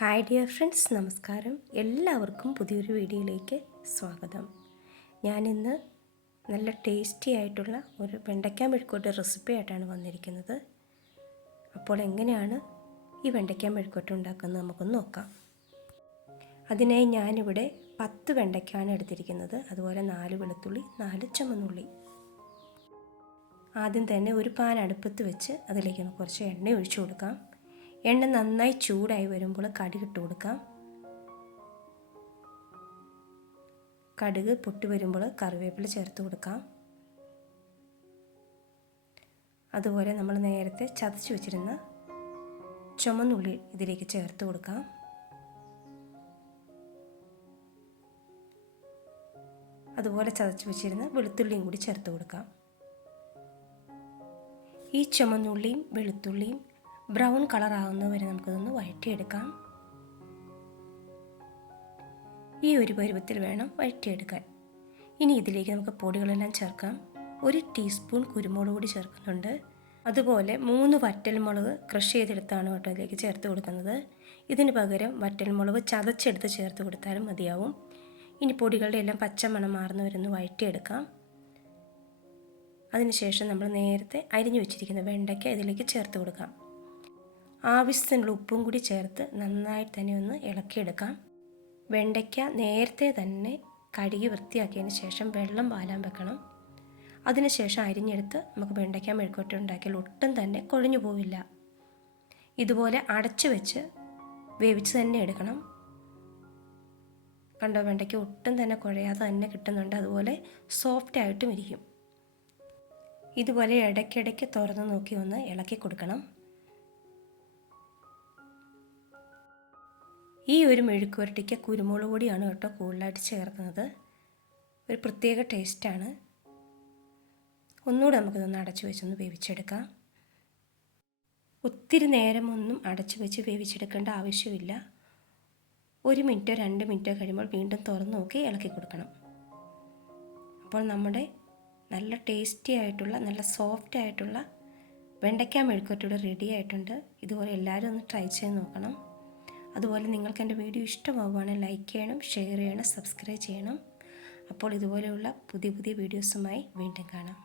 Hi dear friends നമസ്കാരം. എല്ലാവർക്കും പുതിയൊരു വീഡിയോയിലേക്ക് സ്വാഗതം. ഞാനിന്ന് നല്ല ടേസ്റ്റി ആയിട്ടുള്ള ഒരു വെണ്ടയ്ക്ക മെഴുക്കോട്ട് റെസിപ്പി ആയിട്ടാണ് വന്നിരിക്കുന്നത്. അപ്പോൾ എങ്ങനെയാണ് ഈ വെണ്ടയ്ക്ക മെഴുക്കോട്ട് ഉണ്ടാക്കുന്നത് നമുക്കൊന്ന് നോക്കാം. അതിനായി ഞാനിവിടെ പത്ത് വെണ്ടയ്ക്കാണ് എടുത്തിരിക്കുന്നത്. അതുപോലെ നാല് വെളുത്തുള്ളി നാല് ചുമന്നുള്ളി. ആദ്യം തന്നെ ഒരു പാൻ അടുപ്പത്ത് വെച്ച് അതിലേക്ക് നമുക്ക് കുറച്ച് എണ്ണ ഒഴിച്ചു കൊടുക്കാം. എണ്ണ നന്നായി ചൂടായി വരുമ്പോൾ കടുക് ഇട്ട് കൊടുക്കാം. കടുക് പൊട്ടി വരുമ്പോൾ കറിവേപ്പില ചേർത്ത് കൊടുക്കാം. അതുപോലെ നമ്മൾ നേരത്തെ ചതച്ച് വെച്ചിരുന്ന ചുമന്നുള്ളി ഇതിലേക്ക് ചേർത്ത് കൊടുക്കാം. അതുപോലെ ചതച്ച് വെച്ചിരുന്ന വെളുത്തുള്ളിയും കൂടി ചേർത്ത് കൊടുക്കാം. ഈ ചുമന്നുള്ളിയും വെളുത്തുള്ളിയും ബ്രൗൺ കളർ ആകുന്നവരെ നമുക്കതൊന്ന് വഴറ്റിയെടുക്കാം. ഈ ഒരു പരുവത്തിൽ വേണം വഴറ്റിയെടുക്കാൻ. ഇനി ഇതിലേക്ക് നമുക്ക് പൊടികളെല്ലാം ചേർക്കാം. ഒരു ടീസ്പൂൺ കുരുമുളക് പൊടി ചേർക്കുന്നുണ്ട്. അതുപോലെ മൂന്ന് വറ്റൽമുളക് ക്രഷ് ചെയ്തെടുത്താണ് കേട്ടോ ഇതിലേക്ക് ചേർത്ത് കൊടുക്കുന്നത്. ഇതിന് പകരം വറ്റൽമുളക് ചതച്ചെടുത്ത് ചേർത്ത് കൊടുത്താലും മതിയാവും. ഇനി പൊടികളുടെ എല്ലാം പച്ചമണം മാറുന്ന വരുന്ന വഴറ്റിയെടുക്കാം അതിനുശേഷം നമ്മൾ നേരത്തെ അരിഞ്ഞു വെച്ചിരിക്കുന്ന വെണ്ടയ്ക്ക ഇതിലേക്ക് ചേർത്ത് കൊടുക്കാം. ആവശ്യത്തിനുള്ള ഉപ്പും കൂടി ചേർത്ത് നന്നായിട്ട് തന്നെ ഒന്ന് ഇളക്കിയെടുക്കാം. വെണ്ടയ്ക്ക നേരത്തെ തന്നെ കഴുകി വൃത്തിയാക്കിയതിന് ശേഷം വെള്ളം പാലാൻ വെക്കണം. അതിനുശേഷം അരിഞ്ഞെടുത്ത് നമുക്ക് വെണ്ടയ്ക്ക മെഴുക്കോട്ട ഉണ്ടാക്കിയാൽ ഒട്ടും തന്നെ കൊഴിഞ്ഞു പോവില്ല. ഇതുപോലെ അടച്ചു വെച്ച് വേവിച്ച് തന്നെ എടുക്കണം. കണ്ടോ വെണ്ടയ്ക്ക ഒട്ടും തന്നെ കുഴയാതെ തന്നെ കിട്ടുന്നുണ്ട്. അതുപോലെ സോഫ്റ്റ് ആയിട്ടും ഇരിക്കും. ഇതുപോലെ ഇടയ്ക്കിടയ്ക്ക് തുറന്ന് നോക്കി ഒന്ന് ഇളക്കി കൊടുക്കണം. ഈ ഒരു മെഴുക്കുവരട്ടിക്ക് കുരുമുളക് പൊടിയാണ് കേട്ടോ കൂടുതലായിട്ട് ചേർക്കുന്നത്. ഒരു പ്രത്യേക ടേസ്റ്റാണ്. ഒന്നുകൂടെ നമുക്കിതൊന്ന് അടച്ചു വെച്ചൊന്ന് വേവിച്ചെടുക്കാം. ഒത്തിരി നേരമൊന്നും അടച്ചു വെച്ച് വേവിച്ചെടുക്കേണ്ട ആവശ്യമില്ല. ഒരു മിനിറ്റോ രണ്ട് മിനിറ്റോ കഴിയുമ്പോൾ വീണ്ടും തുറന്ന് നോക്കി ഇളക്കി കൊടുക്കണം. അപ്പോൾ നമ്മുടെ നല്ല ടേസ്റ്റി ആയിട്ടുള്ള നല്ല സോഫ്റ്റ് ആയിട്ടുള്ള വെണ്ടയ്ക്ക മെഴുക്കുവരട്ടിയുടെ റെഡി ആയിട്ടുണ്ട്. ഇതുപോലെ എല്ലാവരും ഒന്ന് ട്രൈ ചെയ്ത് നോക്കണം. അതുപോലെ നിങ്ങൾക്ക് എന്റെ വീഡിയോ ഇഷ്ടമാവുകയാണെങ്കിൽ ലൈക്ക് ചെയ്യണം ഷെയർ ചെയ്യണം സബ്സ്ക്രൈബ് ചെയ്യണം. അപ്പോൾ ഇതുപോലെയുള്ള പുതിയ പുതിയ വീഡിയോസുമായി വീണ്ടും കാണാം.